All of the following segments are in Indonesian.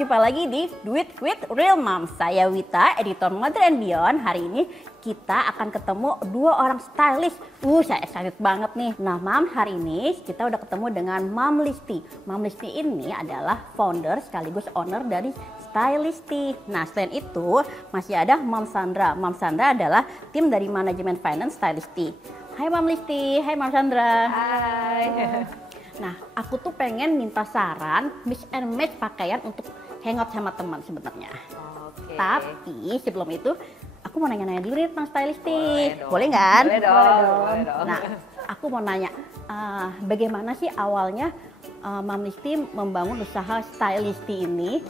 jumpa lagi di Duit with Real Mom. Saya Wita, editor Mother and Beyond. Hari ini kita akan ketemu dua orang stylist. Saya excited banget nih. Nah, Mam, hari ini kita udah ketemu dengan Mam Listi. Mam Listi ini adalah founder sekaligus owner dari Stylisty. Nah, selain itu masih ada Mam Sandra. Mam Sandra adalah tim dari manajemen finance Stylisty. Hai Mam Listi, hai Mam Sandra. Hai. Nah, aku tuh pengen minta saran mix and match pakaian untuk hangout sama teman sebenarnya. Oke. Tapi sebelum itu, aku mau nanya-nanya dulu nih tentang Stylisty. Boleh dong. Boleh kan? Boleh dong. Nah, aku mau nanya, bagaimana sih awalnya Mam Listi membangun usaha Stylisty ini?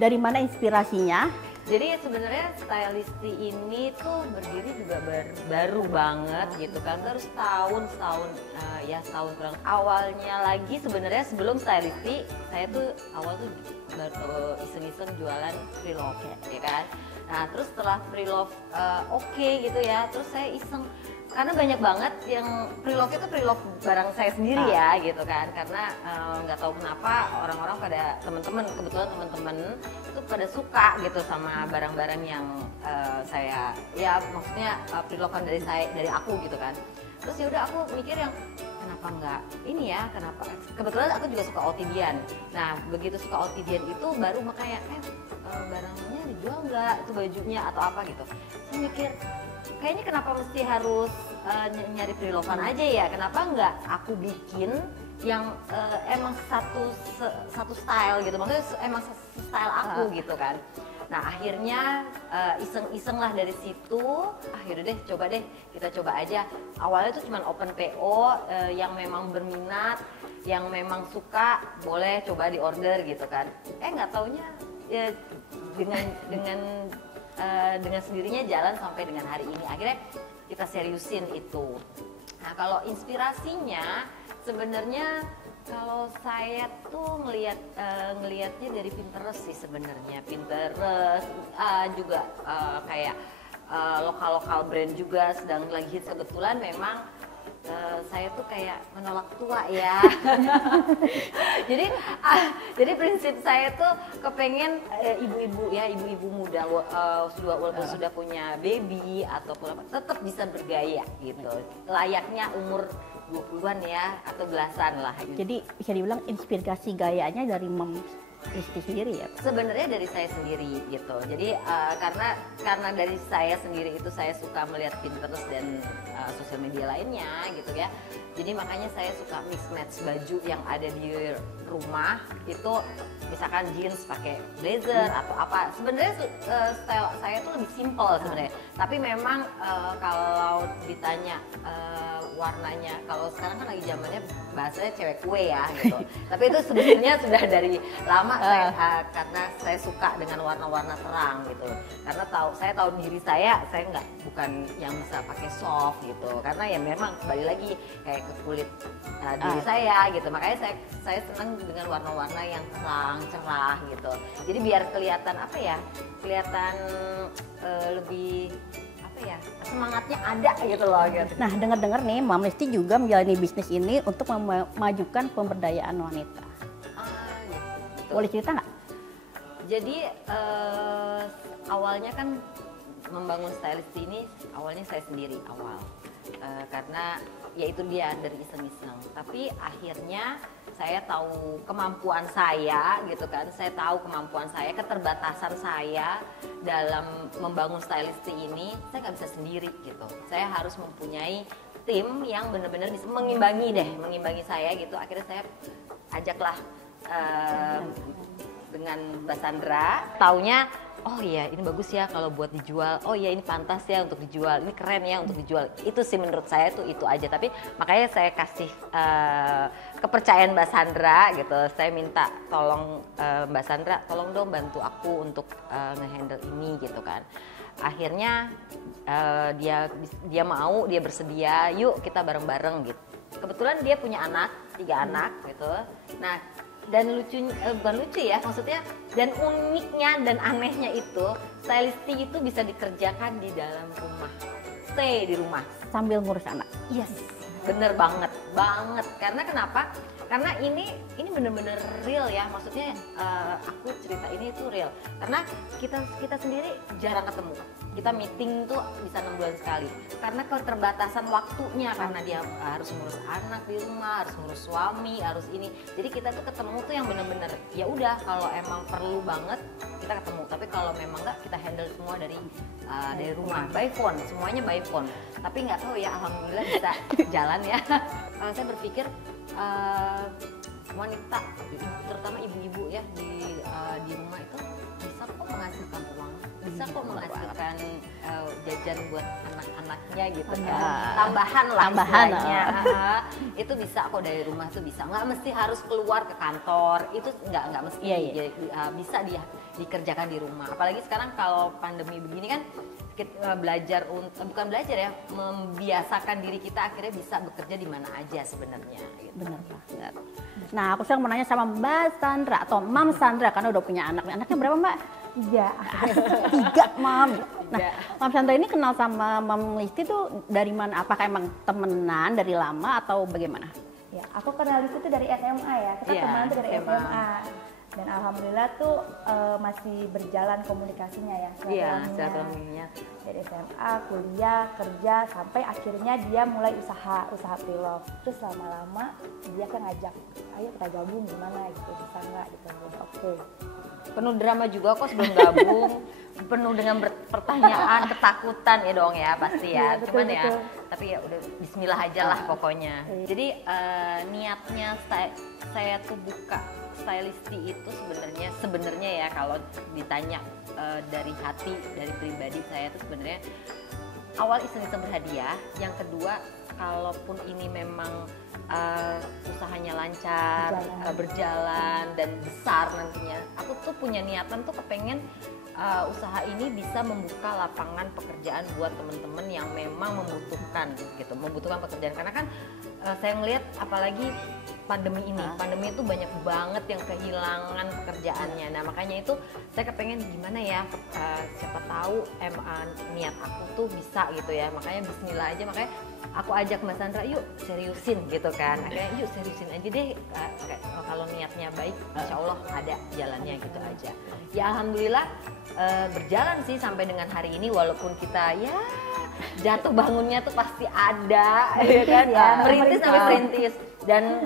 Dari mana inspirasinya? Jadi sebenarnya Stylisty ini tuh berdiri juga baru banget gitu kan, terus setahun kurang. Awalnya lagi sebenarnya sebelum Stylisty, saya tuh awal tuh iseng-iseng jualan pre-love ya kan. Nah terus setelah pre-love oke gitu ya, terus saya iseng karena banyak banget yang pre-love itu pre-love barang saya sendiri ya gitu kan, karena nggak tahu kenapa orang-orang pada kebetulan teman-teman itu pada suka gitu sama barang-barang yang saya ya maksudnya pre-love-an dari aku gitu kan. Terus ya udah aku mikir yang kenapa nggak ini ya, kenapa kebetulan aku juga suka OTD-an. Nah begitu suka OTD-an itu baru makanya barangnya dijual nggak, itu bajunya atau apa gitu. Saya mikir kayaknya kenapa mesti harus nyari pre-love-an aja ya, kenapa nggak aku bikin yang emang satu style gitu, maksudnya emang style aku gitu kan. Nah akhirnya iseng-iseng lah dari situ, akhirnya kita coba aja. Awalnya tuh cuma open PO, yang memang berminat, yang memang suka boleh coba di order gitu kan. Nggak taunya ya, dengan sendirinya jalan sampai dengan hari ini. Akhirnya kita seriusin itu. Nah kalau inspirasinya sebenarnya kalau saya tuh ngelihatnya dari Pinterest sih sebenarnya. Pinterest juga kayak lokal brand juga sedang lagi hits kebetulan. Memang saya tuh kayak menolak tua ya. jadi prinsip saya tuh kepengen ibu-ibu muda walaupun sudah punya baby ataupun apa tetap bisa bergaya gitu. Layaknya umur 20-an ya atau belasan lah gitu. Jadi bisa dibilang inspirasi gayanya dari Mam Listi sendiri ya? Sebenarnya dari saya sendiri gitu. Jadi karena dari saya sendiri itu saya suka melihat Pinterest dan sosial media lainnya gitu ya. Jadi makanya saya suka mix match baju yang ada di rumah itu, misalkan jeans pakai blazer atau apa. Sebenarnya style saya tuh lebih simple sebenarnya. Tapi memang kalau ditanya warnanya, kalau sekarang kan lagi zamannya bahasanya cewek kue ya gitu. Tapi itu sebenarnya sudah dari lama karena saya suka dengan warna-warna terang gitu. Karena saya tahu diri saya bukan yang bisa pakai soft gitu. Karena ya memang kembali lagi kayak ke kulit diri saya gitu. Makanya saya senang dengan warna-warna yang terang, cerah gitu. Jadi biar kelihatan kelihatan lebih semangatnya ada gitu loh gitu. Nah, dengar-dengar nih Mam Listi juga menjalani bisnis ini untuk memajukan pemberdayaan wanita. Gitu. Boleh cerita nggak? Jadi awalnya kan membangun Stylisty ini awalnya saya sendiri karena ya itu dia dari iseng-iseng. Tapi akhirnya saya tahu kemampuan saya gitu kan, keterbatasan saya dalam membangun Stylisty ini, saya nggak bisa sendiri gitu. Saya harus mempunyai tim yang benar-benar bisa mengimbangi saya gitu. Akhirnya saya ajaklah dengan Mbak Sandra, taunya oh iya ini bagus ya kalau buat dijual, oh iya ini pantas ya untuk dijual, ini keren ya untuk dijual. Itu sih menurut saya tuh itu aja. Tapi makanya saya kasih kepercayaan Mbak Sandra gitu. Saya minta tolong Mbak Sandra, tolong dong bantu aku untuk ngehandle ini gitu kan. Akhirnya dia mau, dia bersedia, yuk kita bareng-bareng gitu. Kebetulan dia punya 3 anak gitu. Nah dan bukan lucu ya, maksudnya dan uniknya dan anehnya itu Stylisty itu bisa dikerjakan di dalam rumah, stay di rumah Sambil ngurus anak? Yes, bener banget. Karena kenapa? karena ini bener-bener real ya, maksudnya aku cerita ini itu real karena kita sendiri jarang ketemu. Kita meeting tuh bisa 6 bulan sekali karena keterbatasan waktunya, karena dia harus ngurus anak di rumah, harus ngurus suami, harus ini. Jadi kita tuh ketemu tuh yang bener-bener ya udah kalau emang perlu banget kita ketemu, tapi kalau memang enggak kita handle semua dari rumah by phone, semuanya by phone. Tapi nggak tahu ya, alhamdulillah bisa jalan ya. Saya berpikir wanita terutama ibu-ibu ya di rumah itu bisa kok menghasilkan uang, bisa kok menghasilkan jajan buat anak-anaknya gitu kan, tambahan istilahnya. Itu bisa kok dari rumah tuh bisa, nggak mesti harus keluar ke kantor, itu nggak mesti. Bisa dikerjakan di rumah. Apalagi sekarang kalau pandemi begini kan kita bukan belajar ya, membiasakan diri kita akhirnya bisa bekerja di mana aja sebenarnya. Gitu. Benar banget. Nah, aku sekarang mau nanya sama Mbak Sandra atau Mam Sandra karena udah punya anak. Anaknya berapa, Mbak? 3, Mam. Nah, Mam Sandra ini kenal sama Mam Listi tuh dari mana? Apakah emang temenan dari lama atau bagaimana? Ya, aku kenal Listi tuh dari SMA ya. Kita temenan tuh dari SMA. Dan alhamdulillah tuh masih berjalan komunikasinya ya. Silaturahminya. Dari SMA, kuliah, kerja, sampai akhirnya dia mulai usaha pre-love. Terus lama-lama dia kan ngajak, ayo kita gabung gimana gitu, bisa nggak gitu. Oke. Penuh drama juga kok sebelum gabung, penuh dengan pertanyaan, ketakutan ya dong ya pasti ya. Betul, Cuman ya, betul. tapi ya udah Bismillah aja lah pokoknya. Jadi niatnya saya tuh buka Stylisty itu sebenarnya ya kalau ditanya dari hati, dari pribadi saya tuh sebenarnya awal iseng-iseng berhadiah. Yang kedua, kalaupun ini memang usahanya lancar, berjalan dan besar nantinya, aku tuh punya niatan tuh kepengen usaha ini bisa membuka lapangan pekerjaan buat teman-teman yang memang membutuhkan pekerjaan. Karena kan saya ngelihat apalagi pandemi itu banyak banget yang kehilangan pekerjaannya. Nah makanya itu saya kepengen gimana ya, siapa tahu niat aku tuh bisa gitu ya. Makanya Bismillah aja, makanya aku ajak Mbak Sandra, yuk seriusin gitu kan. Akhirnya yuk seriusin aja deh, kalau niatnya baik insya Allah ada jalannya gitu aja. Ya alhamdulillah berjalan sih sampai dengan hari ini, walaupun kita ya jatuh bangunnya tuh pasti ada ya kan, merintis sampai merintis dan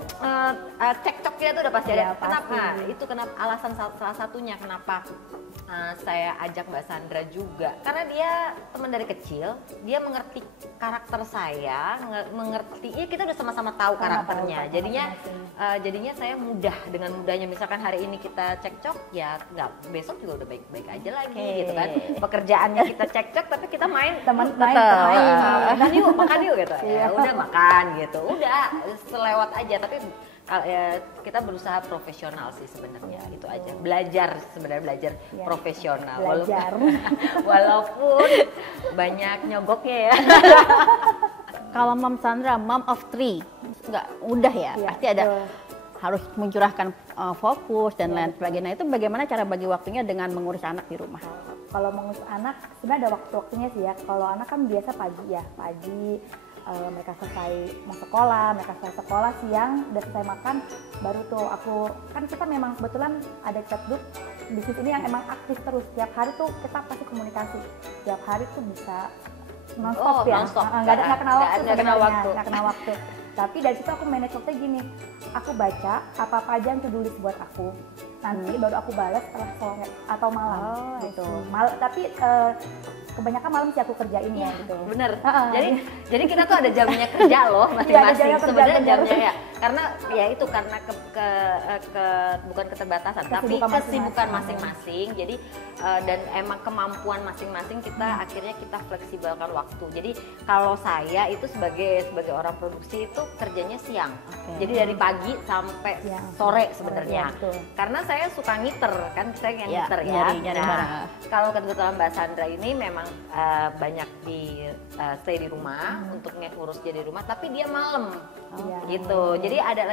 cekcoknya tuh udah pasti ada. Kenapa? Itu kenapa alasan salah satunya kenapa saya ajak Mbak Sandra juga, karena dia teman dari kecil, dia mengerti karakter saya, mengerti, ya kita udah sama-sama tahu karakternya. Jadinya saya dengan mudahnya, misalkan hari ini kita cekcok, ya nggak, besok juga udah baik-baik aja lagi gitu kan. Pekerjaannya kita cekcok, tapi kita main makan yuk gitu. Ya udah makan gitu, udah selewat aja. Tapi kita berusaha profesional sih sebenarnya, itu aja. Belajar profesional, walaupun banyak nyogoknya ya. Kalau Mam Sandra, mom of 3, nggak mudah ya, pasti ada harus mencurahkan fokus dan lain sebagainya. Itu bagaimana cara bagi waktunya dengan mengurus anak di rumah? Kalau mengurus anak sebenarnya ada waktu-waktunya sih ya. Kalau anak kan biasa pagi mereka selesai mau sekolah, mereka selesai sekolah, siang udah selesai makan, baru tuh aku, kan kita memang kebetulan ada chat group bisnis ini yang emang aktif terus, tiap hari tuh kita pasti komunikasi, tiap hari tuh bisa non-stop ya, nggak kena waktu. Tapi dari situ aku manage waktunya gini, aku baca apa-apa aja yang to-do list buat aku, nanti baru aku balas setelah sore atau malam gitu. Tapi kebanyakan malam sih aku kerjain ya gitu. Bener. Jadi kita tuh ada jamnya kerja loh masing-masing sebenarnya jamnya ya. Karena ya itu karena bukan keterbatasan, tapi kesibukan masing-masing. Jadi dan emang kemampuan masing-masing kita akhirnya kita fleksibelkan waktu. Jadi kalau saya itu sebagai orang produksi itu kerjanya siang. Jadi dari pagi sampai sore sebenarnya. Karena saya suka ngiter kan, saya ngiter ya. Nah, kalau kebetulan Mbak Sandra ini memang banyak stay di rumah untuk ngurus dia di rumah, tapi dia malam gitu. Jadi ada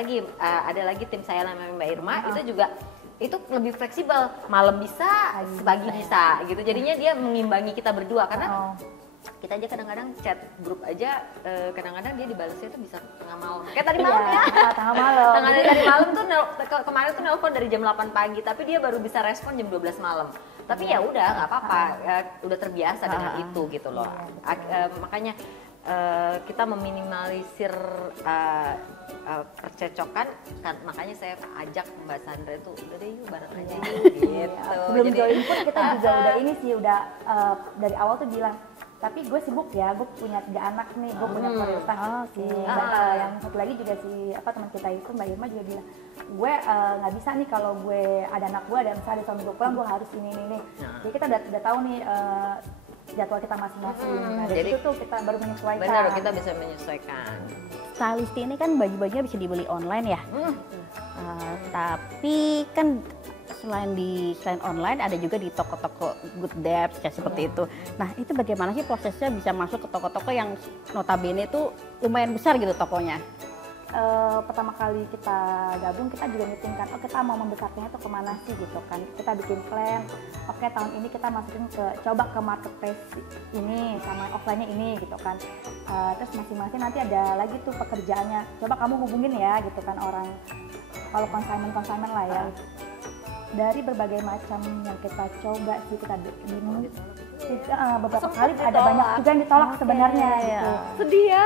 lagi tim saya namanya Mbak Irma, itu juga itu lebih fleksibel, malam bisa, pagi bisa gitu. Jadinya dia mengimbangi kita berdua karena kita aja kadang-kadang chat grup aja, kadang-kadang dia dibalasnya tuh bisa tengah malam. Kayak tadi malam ya. Tengah malam. Tadi malam tuh kemarin tuh nelpon dari jam 8 pagi, tapi dia baru bisa respon jam 12 malam. Tapi ya udah nggak apa-apa, udah terbiasa dengan itu gitu loh. Makanya kita meminimalisir percecokan, kan, makanya saya ajak Mbak Sandra itu udah deh yuk bareng aja gitu. Sebelum join pun kita juga udah ini sih, udah dari awal tuh bilang, tapi gue sibuk ya, gue punya 3 anak nih, gue punya prioritas. Yang satu lagi juga si teman kita itu Mbak Irma juga bilang, gue nggak bisa nih kalau gue ada anak gue, ada misalnya suami gue pulang, gue harus ini. Jadi kita udah tahu nih jadwal kita masing-masing. Nah, dari situ tuh kita baru menyesuaikan. Benar, kita bisa menyesuaikan. Stylist ini kan baju-bajunya bisa dibeli online ya. Tapi kan selain online ada juga di toko-toko Good Depth kayak seperti itu. Nah, itu bagaimana sih prosesnya bisa masuk ke toko-toko yang notabene itu lumayan besar gitu tokonya? Pertama kali kita gabung, kita juga meeting kan, kita mau membesarkannya tuh kemana sih gitu kan. Kita bikin plan, oke tahun ini kita masukin coba ke marketplace ini sama offline-nya ini gitu kan. Terus masing-masing nanti ada lagi tuh pekerjaannya, coba kamu hubungin ya gitu kan orang, kalau consignment lah ya. Dari berbagai macam yang kita coba sih, kita bingung. Beberapa kali ada banyak juga yang ditolak sebenarnya gitu. Sedih ya.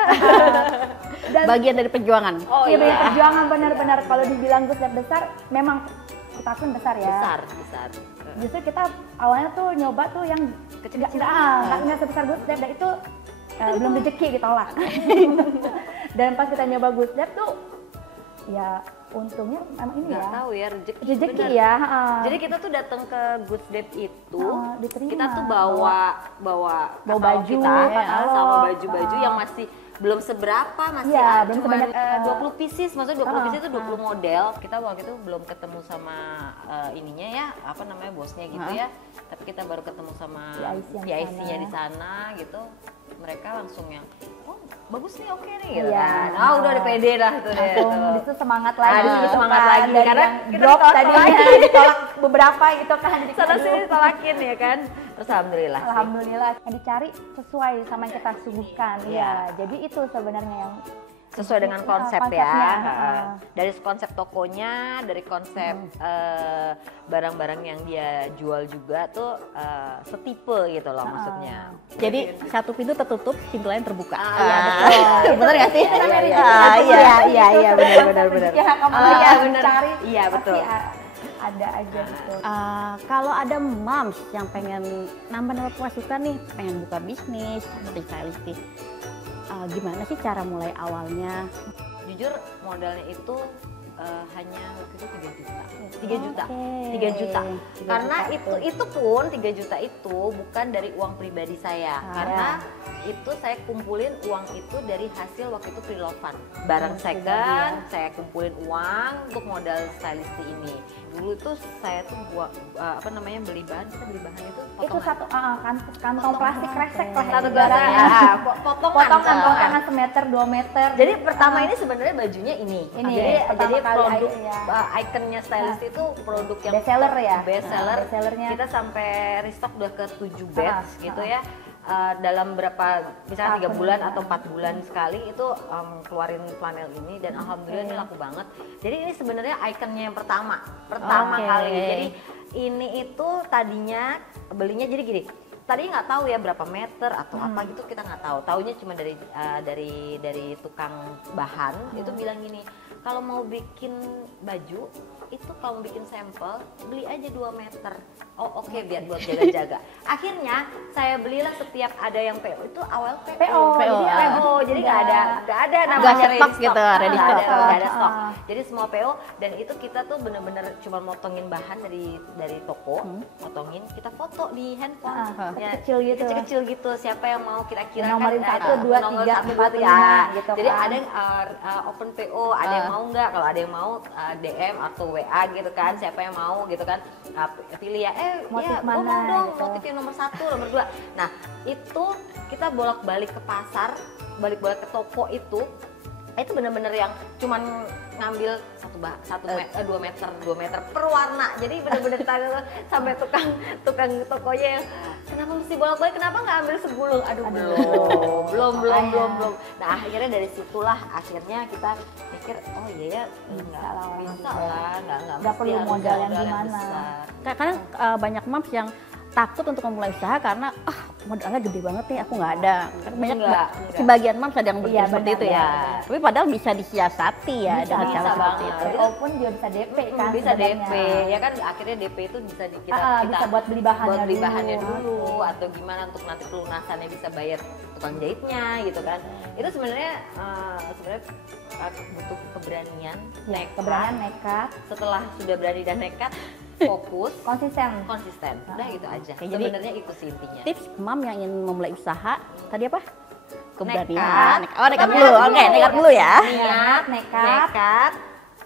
Dan Bagian dari perjuangan. iya, banyak perjuangan benar-benar. Kalau dibilang Good Depth besar, memang kita akun besar ya. Besar. Justru kita awalnya tuh nyoba tuh yang Kecil-kecilan. nggak sebesar Good Depth, dan itu belum rezeki ditolak. Dan pas kita nyoba Good Depth tuh, ya untungnya memang ini Nggak ya. tahu ya, Rezeki bener. ya. Jadi kita tuh datang ke Good Depth itu, diterima. kita tuh bawa katalog baju, kita, katalog. sama baju-baju yang masih belum seberapa, masih Iya, belum cuma sebanyak, 20 pieces, maksudnya 20 pieces itu 20 model. Kita waktu itu belum ketemu sama ininya ya, apa namanya, bosnya gitu ya. Tapi kita baru ketemu sama PIC-nya di sana gitu. Mereka langsung yang, oh bagus nih, oke nih gitu kan. Udah ada pede dah tuh deh. Langsung disitu semangat lagi. Disitu semangat lagi, Dari karena yang kita drop ditolak tadinya ditolak beberapa gitu kan. Jadi sana sini ditolakin ya kan. Terus alhamdulillah sih. Alhamdulillah yang dicari sesuai sama yang kita suguhkan. Iya. Jadi itu sebenarnya yang sesuai dengan konsep konsepnya. ya. Dari konsep tokonya, dari konsep barang-barang yang dia jual juga tuh setipe gitu loh maksudnya. Jadi satu pintu tertutup, pintu lain terbuka. Iya, betul. Bener nggak sih? Iya, benar. Ya, kamu Iya, yang benar. cari Iya, betul. pasti ada aja gitu. Kalau ada moms yang pengen nambah pemasukan nih, pengen buka bisnis seperti stylistik, gimana sih cara mulai awalnya? Jujur modalnya itu hanya waktu itu 3 juta. 3 juta. Karena itu pun 3 juta itu bukan dari uang pribadi saya. Karena itu saya kumpulin uang itu dari hasil waktu itu pre-love-an. Barang second, saya kumpulin uang untuk modal stylist ini. Dulu tuh saya tuh beli bahan, kita beli bahan itu Itu satu kantong plastik kresek lah satu ibaratnya. potongan. Semeter 2 meter. Jadi pertama ini sebenarnya bajunya ini. Jadi pertama kali produk ya. ikonnya stylist itu produk yang Best seller ya? Best seller. Best sellernya. Kita sampai restock udah ke 7 batch gitu ya. Dalam berapa, misalnya 3 bulan atau 4 bulan sekali itu keluarin flanel ini, dan alhamdulillah ini laku banget. Jadi ini sebenarnya ikonnya yang pertama kali. Jadi ini itu tadinya belinya jadi gini. Tadi nggak tahu ya berapa meter atau apa gitu, kita nggak tahu. Taunya cuma dari tukang bahan itu bilang gini, kalau mau bikin baju itu kalau bikin sampel beli aja 2 meter. Oh oke, biar buat jaga-jaga. Akhirnya saya belilah setiap ada yang PO, itu awal PO. Jadi nggak ada namanya stok gitu, ready stock. Nggak ada stok. Jadi semua PO, dan itu kita tuh bener-bener cuma motongin bahan dari toko, motongin, kita foto di handphone. Kecil-kecil gitu. Siapa yang mau kira-kira Nomorin kan, 1, 2, 3, 4, 5 gitu. Jadi kan. ada yang open PO, ada yang mau nggak? Kalau ada yang mau DM atau WA gitu kan, siapa yang mau gitu kan, pilih ya, motif ya mana, mau dong gitu. motif yang nomor 1, nomor 2. Nah itu kita bolak-balik ke pasar, balik-balik ke toko itu bener-bener yang cuman ngambil 2 meter per warna. Jadi bener-bener sampai tukang tokonya yang kenapa mesti bolak-balik, kenapa nggak ambil segulung? Aduh, belum. Nah akhirnya dari situlah akhirnya kita pikir oh iya ya bisa lah, nggak perlu harus modal yang modal gimana. besar. Kadang banyak moms yang takut untuk memulai usaha karena modalnya gede banget nih, aku nggak ada. Kan banyak Enggak. sebagian moms ada yang berpikir Iya, seperti benar, itu ya. benar. Tapi padahal bisa disiasati ya dengan cara seperti banget. itu. PO pun juga bisa DP kan Bisa sebenarnya. DP ya kan, akhirnya DP itu bisa kita bisa buat beli bahannya dulu atau gimana untuk nanti pelunasannya bisa bayar tukang jahitnya gitu kan. Itu sebenarnya butuh keberanian, nekat. Setelah sudah berani dan nekat, fokus, konsisten. udah gitu aja. Oke, jadi Sebenarnya itu sih intinya. Tips mom yang ingin memulai usaha tadi apa? Nekat. Nekat dulu. Oke, nekat dulu ya. Niat, nekat,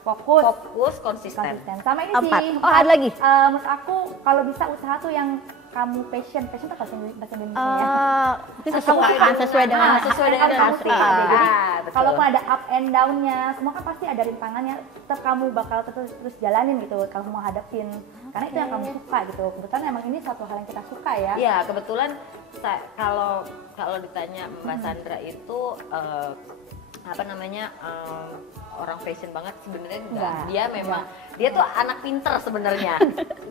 fokus, konsisten. Sama ini 4. sih. Oh, ada lagi. Menurut aku kalau bisa usaha tuh yang kamu passion tuh bahasa Indonesia ya. Itu kesukaan sesuai dengan kamu suka. Jadi betul. kalaupun ada up and down-nya, semua kan pasti ada rintangannya. Tetap kamu bakal terus jalanin gitu. Kamu mau hadapin. Karena itu yang kamu suka gitu. Kebetulan emang ini suatu hal yang kita suka ya. Iya, kebetulan kalau ditanya Mbak Sandra itu orang fashion banget sebenarnya enggak. Dia memang dia tuh anak pinter sebenarnya.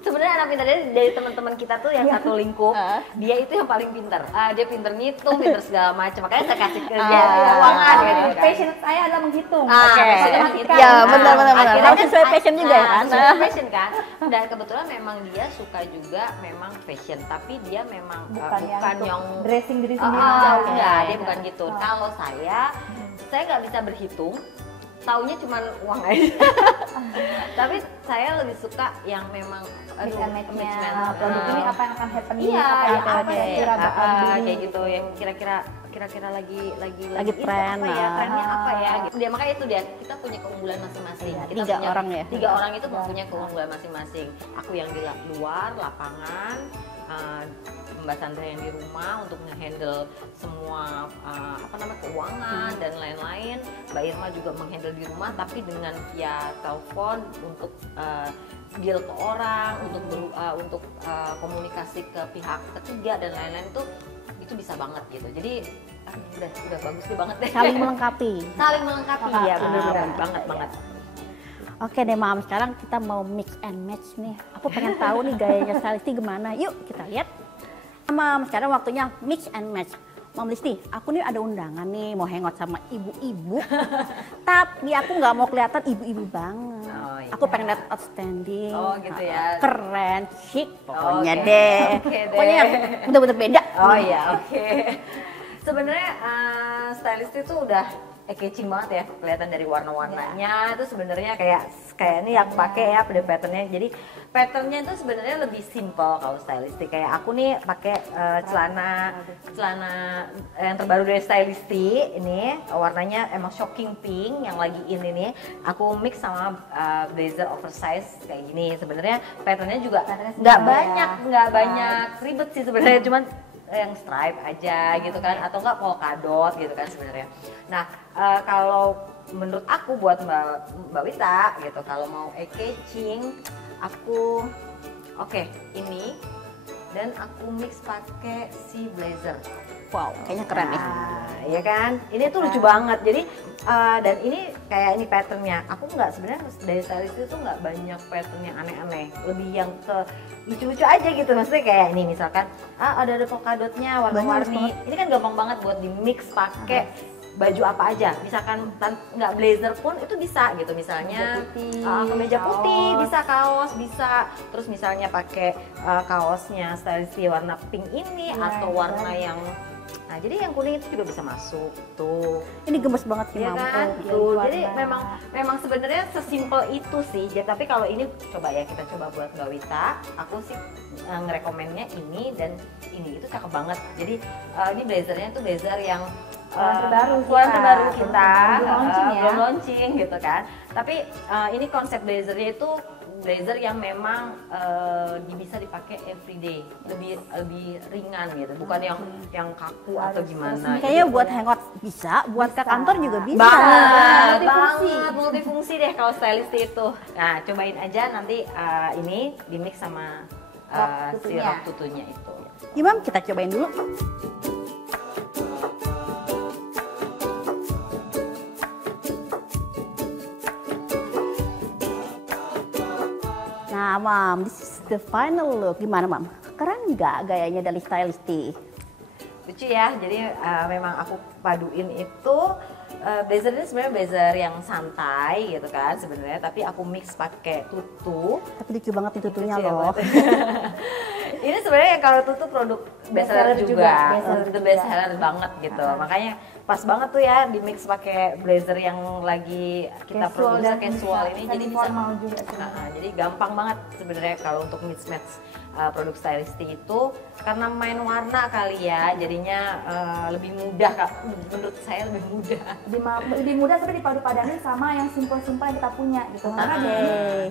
Sebenarnya anak pinter dari teman-teman kita tuh yang satu lingkup, dia itu yang paling pinter. Dia pinter ngitung, pinter segala macam. Makanya saya kasih ke dia keuangan gitu kan. Passion saya adalah menghitung. Passion menghitung. Ya, benar. Akhirnya Harus sesuai passion juga ya kan. Sesuai passion kan. Dan kebetulan memang dia suka juga memang fashion, tapi dia memang bukan yang dressing diri sendiri. enggak, Dia bukan gitu. Kalau saya nggak bisa berhitung, taunya cuma uang aja. Tapi saya lebih suka yang memang mix and match-nya. match. Produk ini apa yang akan happening? Iya, apa yang kira bakal kayak gitu, yang kira-kira lagi tren. Trennya apa ya? Gitu. Dia makanya itu dia, kita punya keunggulan masing-masing. Kita 3 punya, orang ya. 3 orang itu punya keunggulan masing-masing. Aku yang di luar lapangan, Mbak Sandra yang di rumah untuk nge-handle semua keuangan dan lain-lain. Mbak Irma juga menghandle di rumah tapi dengan via telepon untuk deal ke orang, untuk komunikasi ke pihak ketiga dan lain-lain itu bisa banget gitu. Jadi udah bagus deh banget deh. Saling melengkapi. Ya benar banget. Oke deh Mam, sekarang kita mau mix and match nih. Aku pengen tahu nih gayanya stylisti gimana. Yuk kita lihat. Mam, sekarang waktunya mix and match. Mam Listi, aku nih ada undangan nih mau hangout sama ibu-ibu. Tapi aku nggak mau kelihatan ibu-ibu banget. Iya. Aku pengen lihat outstanding. Oh gitu ya. Keren, chic pokoknya Oke. deh. Oke deh. Pokoknya yang bener-bener beda. Oh iya, oke. Sebenarnya stylist itu udah catching banget ya, kelihatan dari warna-warnanya itu sebenarnya kayak ini yang pakai ya pada patternnya. Jadi patternnya itu sebenarnya lebih simple kalau stylisti. Kayak aku nih pakai celana yang terbaru dari stylisti ini, warnanya emang shocking pink yang lagi in ini. Aku mix sama blazer oversize kayak gini. Sebenarnya patternnya juga nggak banyak ribet sih sebenarnya, cuman yang stripe aja gitu kan, atau enggak polka dot gitu kan sebenarnya. Nah kalau menurut aku buat Mbak Wita gitu, kalau mau catching aku ini dan aku mix pakai si blazer. Wow, kayaknya keren nih. Iya kan, ini tuh lucu banget. Jadi dan ini kayak ini patternnya. Aku nggak, sebenarnya dari stylist itu tuh nggak banyak pattern yang aneh-aneh. Lebih yang ke lucu-lucu aja gitu. Maksudnya kayak ini misalkan ada polka dotnya warna-warni. Ini kan gampang banget buat di mix pakai baju apa aja. Misalkan nggak blazer pun itu bisa gitu. Misalnya kemeja putih, bisa kaos, bisa. Terus misalnya pakai kaosnya stylist warna pink ini atau warna yang jadi yang kuning itu juga bisa masuk tuh. Ini gemes banget sih ya Mam. kan? Tuh. Jadi memang sebenarnya sesimpel itu sih. Tapi kalau ini kita coba buat Mbak Wita. Aku sih ngerekomennya ini dan ini itu cakep banget. Jadi ini blazernya tuh blazer yang terbaru kita, belum launching gitu kan. Tapi ini konsep blazernya itu blazer yang memang bisa dipakai everyday, lebih ringan gitu, bukan yang kaku atau gimana. Kayaknya gitu. buat hangout bisa, buat ke kantor juga bisa. Banget, multifungsi deh kalau stylist itu. Nah, cobain aja nanti ini di mix sama sirop tutunya itu. Gimana? Kita cobain dulu. Nah, Mam, this is the final look. Gimana, Mam? Keren nggak gayanya dari Stylisty? Lucu ya, jadi memang aku paduin itu blazer ini sebenarnya blazer yang santai gitu kan sebenarnya, tapi aku mix pakai tutu. Tapi lucu banget nih tutunya Lucu ya loh. banget. Ini sebenarnya kalau tutu produk bestseller juga, itu bestseller banget gitu. Makanya pas banget tuh ya di mix pakai blazer yang lagi kita produksi casual ini, jadi bisa formal juga. jadi gampang banget sebenarnya kalau untuk mix match produk Stylisty itu, karena main warna kali ya, jadinya lebih mudah Kak. Menurut saya lebih mudah. Lebih mudah tapi dipadu-padanin sama yang simpel-simpel yang kita punya gitu. Karena di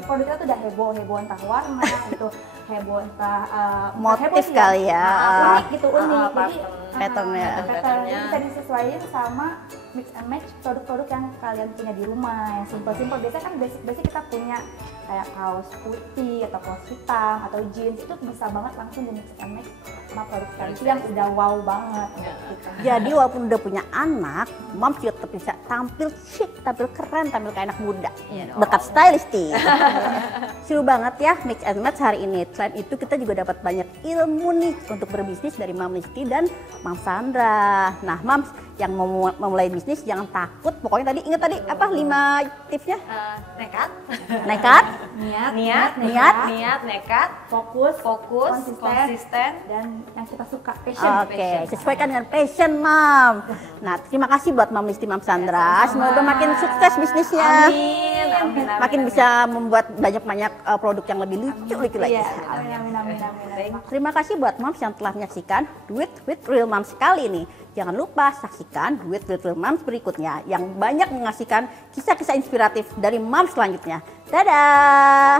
produk kita tuh udah heboh entah warna gitu, heboh entah Motif heboh sih kali ya. unik gitu, unik. Jadi patternnya. patternnya bisa disesuaikan sama mix and match produk-produk yang kalian punya di rumah, yang simpel-simpel. Biasanya kan basic kita punya kayak kaos putih atau kaos hitam atau jeans, itu bisa banget langsung di mix and match sama produk Stylisty yang udah wow banget gitu. Jadi walaupun udah punya anak, Mom juga tetap bisa tampil chic, tampil keren, tampil kayak anak muda. Berkat Stylisty. Seru banget ya mix and match hari ini. Selain itu kita juga dapat banyak ilmu nih untuk berbisnis dari Mam Listi dan Mam Sandra. Nah, Mam yang mau memulai bisnis jangan takut. Pokoknya tadi ingat tadi apa 5 tipsnya? Nekat, niat, nekat, Fokus, konsisten, dan yang kita suka, passion. Oke, sesuaikan dengan passion, Mam. Nah, terima kasih buat Mam Listi, Mam Sandra. Semoga makin sukses bisnisnya. Amin. Makin bisa membuat banyak produk yang lebih lucu lagi. Iya, amin. Terima kasih buat Moms yang telah menyaksikan Duet with Real Moms kali ini. Jangan lupa saksikan Duet with Real Moms berikutnya yang banyak mengasihkan kisah-kisah inspiratif dari Moms selanjutnya. Dadah!